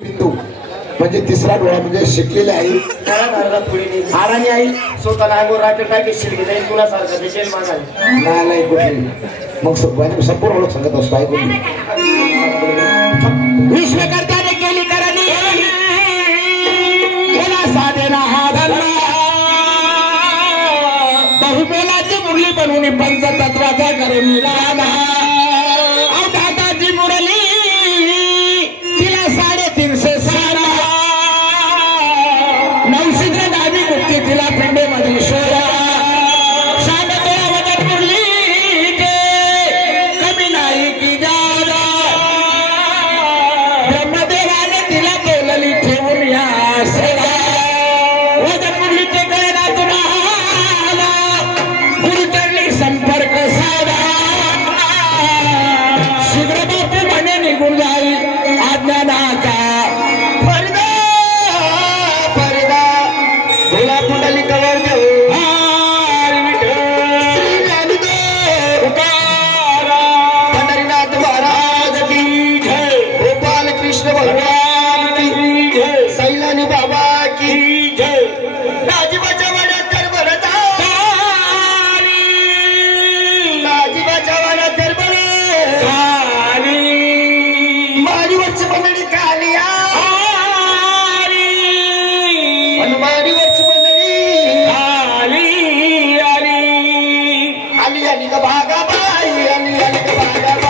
बिंदू म्हणजे तिसरा डोळा म्हणजे शिकलेले आई आराणी आई स्वतः नागोर राकेट टाकी शिलगी जाईल तुला सारखं देखील मागायला नाही कुठली मग संपूर्ण ओळख सांगत असतो ऐकून विश्वकर्त्याने केली करणी साधेना हा धर्म बहुमोलाची मुरली बनवून पंचतत्वाचा करून राधा मुरली तिला 350 सारा नवशिद्र डावी गुप्ती तिला पिंडे मधील शोरा शांततेला वदन मुरली कमी नाही की जादा ब्रह्मदेवाने तिला बोलली ठेवून या सेवा वदन मुरलीचे कळेना तुम्हाला गुरुचरणी संपर्क साधा शीघ्र बापू म्हणे निघून जाईल अज्ञानाचा फरिदा फरिदा भोला पुंडली कवर देऊ पंढरीनाथ महाराज की जय गोपाल कृष्ण भगवान की जय सैलानी बाबा की जय राजीबाच्या वाड्यात गरबड राजीबाच्या वाड्यात गरबड माडीवरची मंडळी खाली माडीवरची मंडळी आली आली आली आली का भागा बाई आली आली का भागा